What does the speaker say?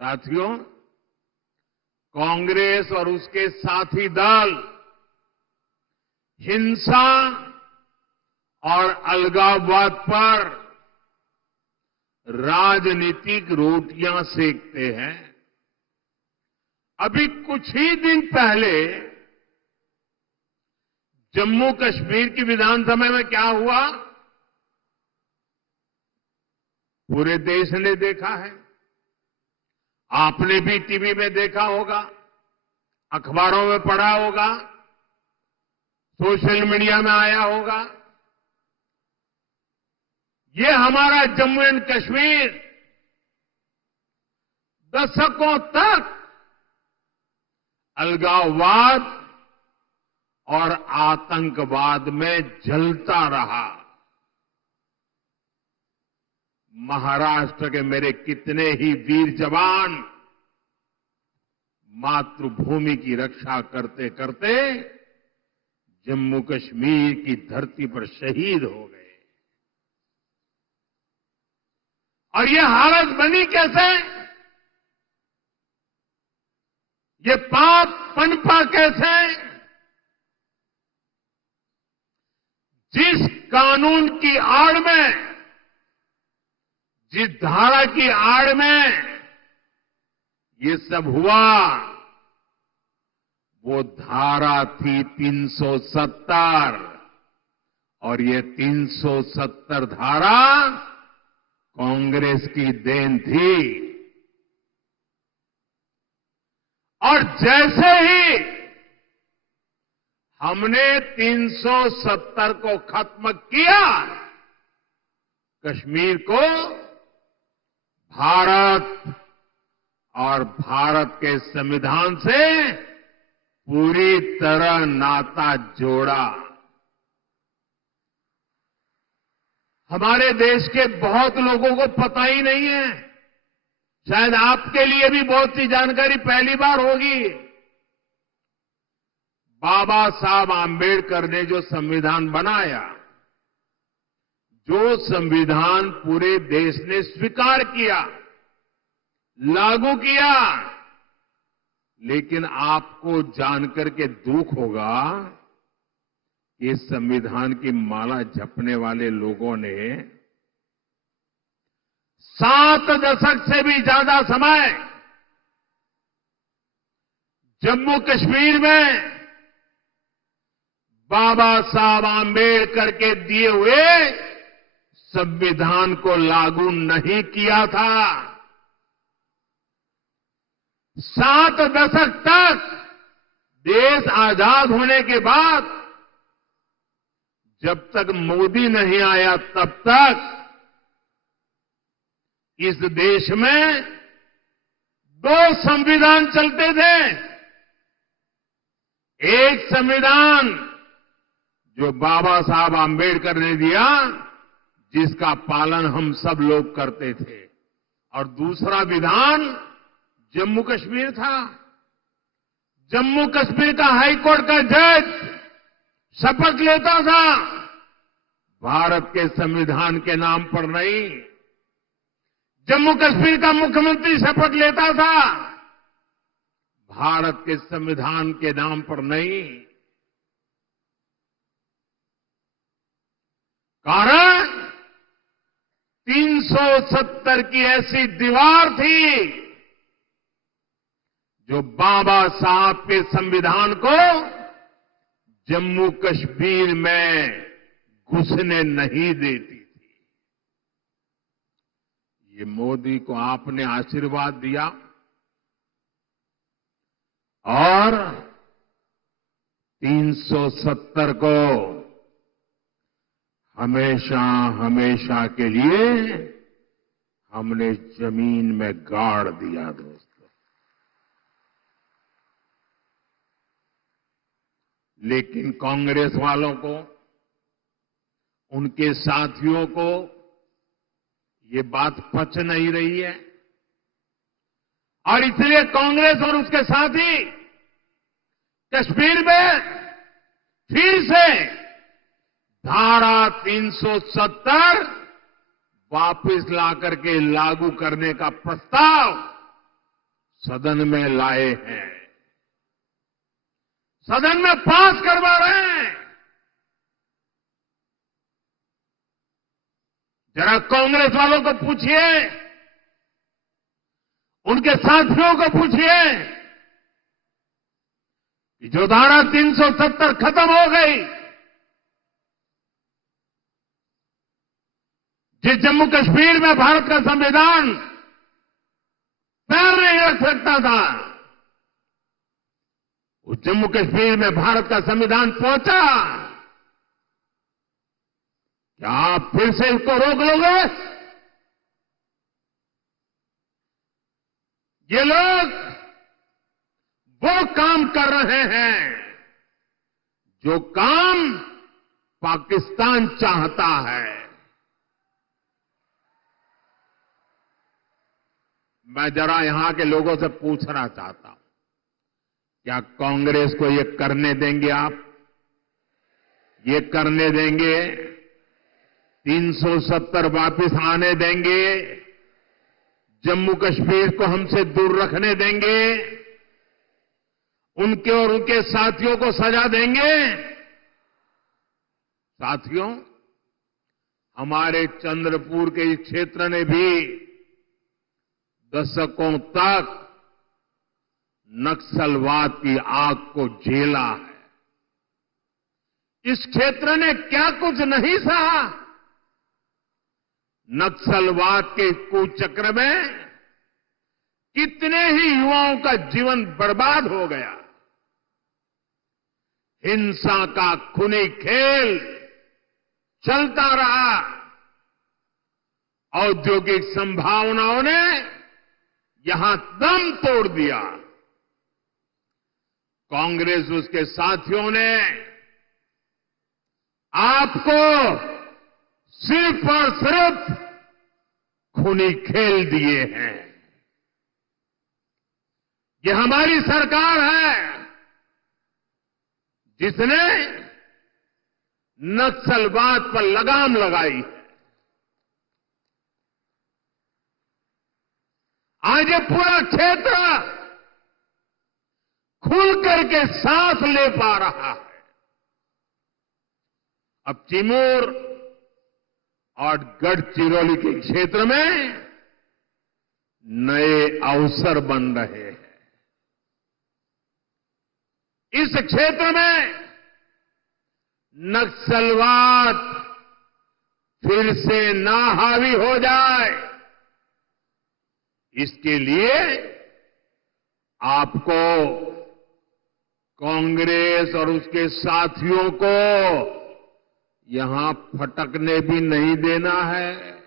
साथियों, कांग्रेस और उसके साथी दल हिंसा और अलगाववाद पर राजनीतिक रोटियां सेकते हैं। अभी कुछ ही दिन पहले जम्मू कश्मीर की विधानसभा में क्या हुआ, पूरे देश ने देखा है। आपने भी टीवी में देखा होगा, अखबारों में पढ़ा होगा, सोशल मीडिया में आया होगा। ये हमारा जम्मू एंड कश्मीर दशकों तक अलगाववाद और आतंकवाद में जलता रहा। महाराष्ट्र के मेरे कितने ही वीर जवान मातृभूमि की रक्षा करते करते जम्मू कश्मीर की धरती पर शहीद हो गए। और ये हालत बनी कैसे, ये पाप पनपा कैसे? जिस कानून की आड़ में, जिस धारा की आड़ में ये सब हुआ, वो धारा थी 370। और ये 370 धारा कांग्रेस की देन थी। और जैसे ही हमने 370 को खत्म किया, कश्मीर को भारत और भारत के संविधान से पूरी तरह नाता जोड़ा। हमारे देश के बहुत लोगों को पता ही नहीं है, शायद आपके लिए भी बहुत सी जानकारी पहली बार होगी। बाबा साहब आंबेडकर ने जो संविधान बनाया, जो संविधान पूरे देश ने स्वीकार किया, लागू किया, लेकिन आपको जानकर के दुख होगा, इस संविधान की माला जपने वाले लोगों ने 7 दशक से भी ज्यादा समय जम्मू कश्मीर में बाबा साहब आंबेडकर के दिए हुए संविधान को लागू नहीं किया था। 7 दशक तक देश आजाद होने के बाद जब तक मोदी नहीं आया, तब तक इस देश में 2 संविधान चलते थे। एक संविधान जो बाबा साहब आंबेडकर ने दिया, जिसका पालन हम सब लोग करते थे, और दूसरा विधान जम्मू कश्मीर था। जम्मू कश्मीर का हाईकोर्ट का जज शपथ लेता था, भारत के संविधान के नाम पर नहीं। जम्मू कश्मीर का मुख्यमंत्री शपथ लेता था, भारत के संविधान के नाम पर नहीं। कारण 370 की ऐसी दीवार थी जो बाबा साहब के संविधान को जम्मू कश्मीर में घुसने नहीं देती थी। ये मोदी को आपने आशीर्वाद दिया और 370 को हमेशा हमेशा के लिए हमने जमीन में गाड़ दिया। दोस्तों, लेकिन कांग्रेस वालों को, उनके साथियों को ये बात पच नहीं रही है, और इसलिए कांग्रेस और उसके साथी कश्मीर में फिर से धारा 370 वापस लाकर के लागू करने का प्रस्ताव सदन में लाए हैं, सदन में पास करवा रहे हैं। जरा कांग्रेस वालों को पूछिए, उनके साथियों को पूछिए कि जो धारा 370 खत्म हो गई, जिस जम्मू कश्मीर में भारत का संविधान पैर नहीं रख सकता था, उस जम्मू कश्मीर में भारत का संविधान पहुंचा। क्या आप फिर से इसको रोक लोगे? ये लोग वो काम कर रहे हैं जो काम पाकिस्तान चाहता है। मैं जरा यहां के लोगों से पूछना चाहता हूं, क्या कांग्रेस को ये करने देंगे आप? ये करने देंगे? 370 वापस आने देंगे? जम्मू कश्मीर को हमसे दूर रखने देंगे? उनके और उनके साथियों को सजा देंगे? साथियों, हमारे चंद्रपुर के इस क्षेत्र ने भी दशकों तक नक्सलवाद की आग को झेला है। इस क्षेत्र ने क्या कुछ नहीं सहा। नक्सलवाद के कुचक्र में कितने ही युवाओं का जीवन बर्बाद हो गया। हिंसा का खूनी खेल चलता रहा। औद्योगिक संभावनाओं ने यहां दम तोड़ दिया। कांग्रेस उसके साथियों ने आपको सिर्फ और सिर्फ खूनी खेल दिए हैं। ये हमारी सरकार है जिसने नक्सलवाद पर लगाम लगाई है। आज ये पूरा क्षेत्र खुल करके सांस ले पा रहा है। अब चिमूर और गढ़चिरौली के क्षेत्र में नए अवसर बन रहे हैं। इस क्षेत्र में नक्सलवाद फिर से ना हावी हो जाए, इसके लिए आपको कांग्रेस और उसके साथियों को यहां फटकने भी नहीं देना है।